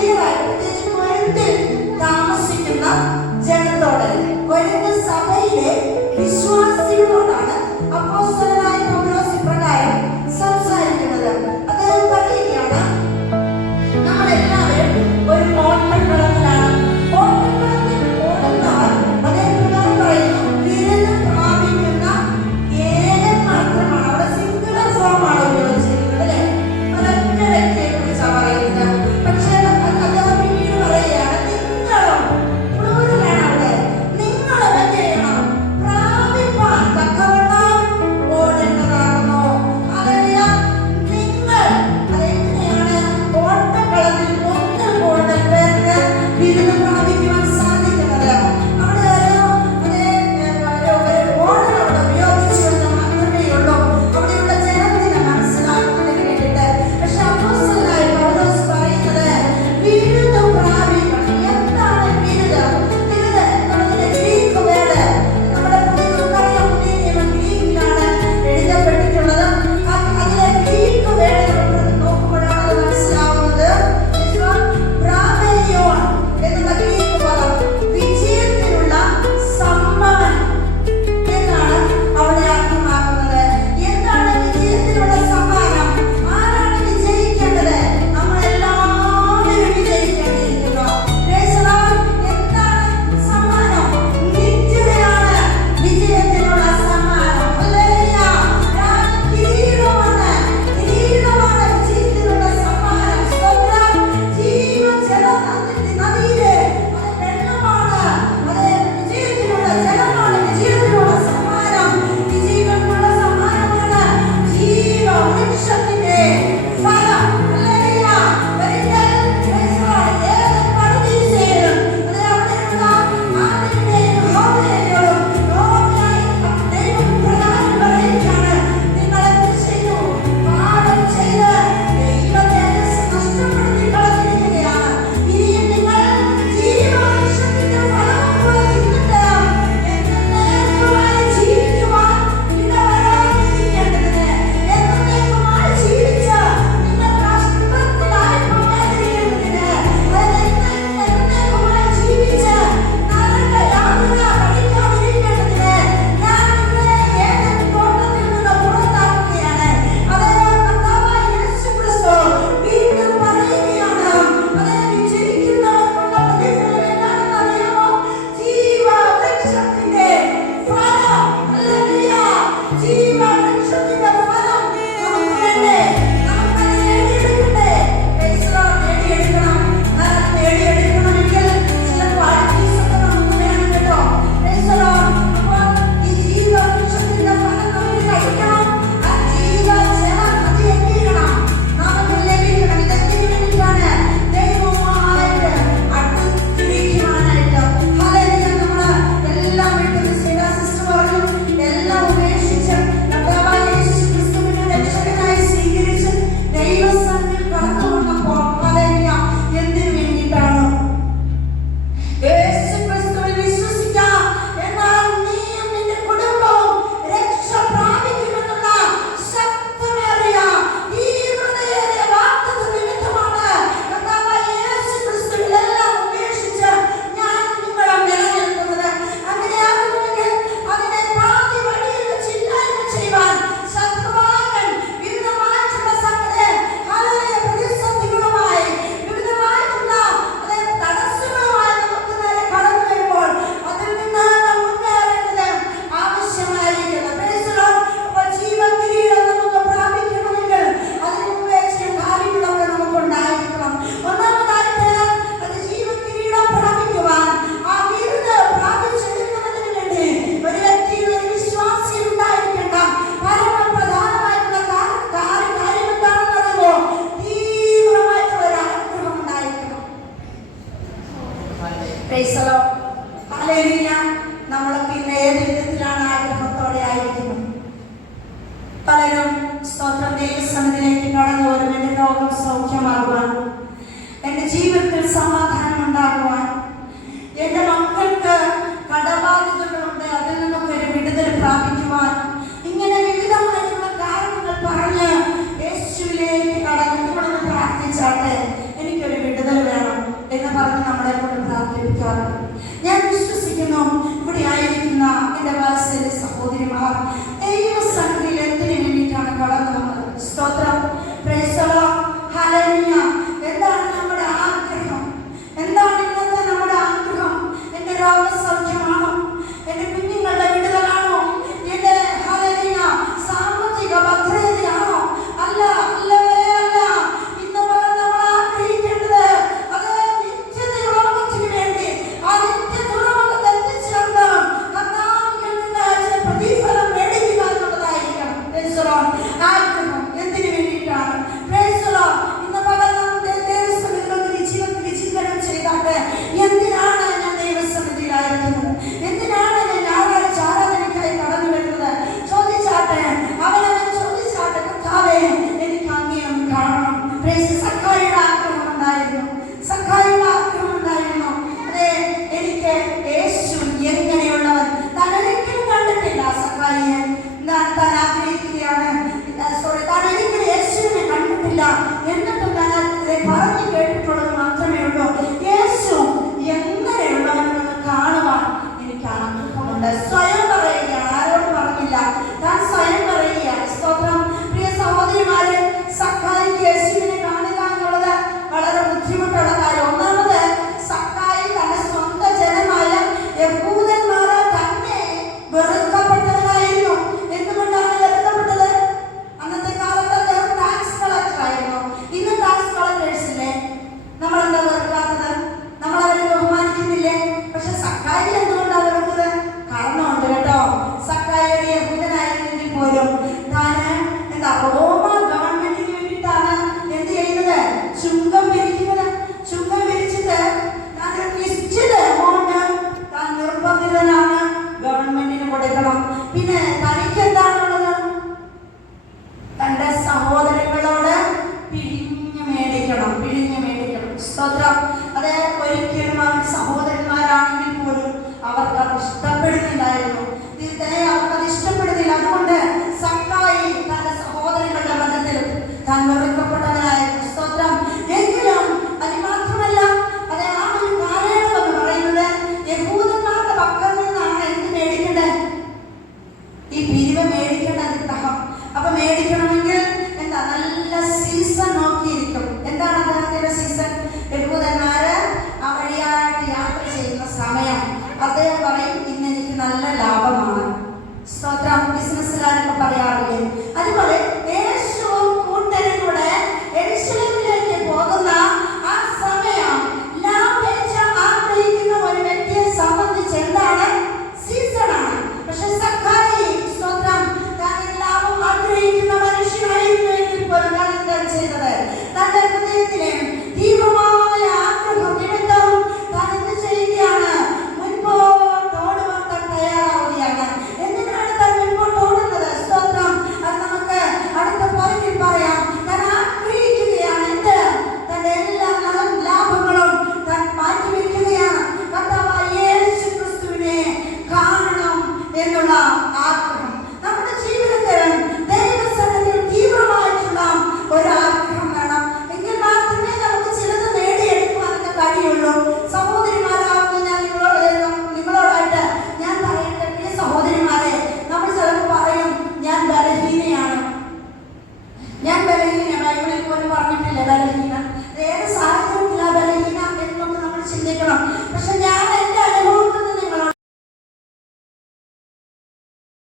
വിളികളായി പ്രത്യേകിച്ച് താമസിക്കുന്ന ജനത്തോട് കൊരിന്ത സഭയിലെ വിശ്വാസികളോടാണ് അല്ലെങ്കില നമ്മൾ പിന്നെ ഏത് വിധത്തിലാണ് ആഗ്രഹത്തോടെ ആയിരിക്കുന്നത്? പലരും സ്വന്തം ദൈവസന്നിധിയിലേക്ക് കടന്നു വരും എന്റെ രോഗം സൗഖ്യമാകുവാൻ എന്റെ ജീവിതത്തിൽ സമാധാനം ഉണ്ടാകുവാൻ എന്റെ മക്കൾക്ക് കടബാധിതകളും ദൈവസന്നിധിയിൽ എന്തിനു വേണ്ടിയിട്ടാണ് കടന്നു സഹോദരങ്ങളോട് പിഴിഞ്ഞു മേടിക്കണം പിഴിഞ്ഞു മേടിക്കണം. സ്തോത്രം. അത് ഒരിക്കലും അവർ സഹോദരന്മാരാണെങ്കിൽ പോലും അവർക്ക് അത് ഇഷ്ടപ്പെടുന്നില്ലായിരുന്നു. തീർച്ചയായും അവർക്ക് അത് ഇഷ്ടപ്പെടുന്നില്ല. അതുകൊണ്ട് സക്കായി തന്റെ സഹോദരങ്ങളുടെ ബന്ധത്തിൽ തന്നെ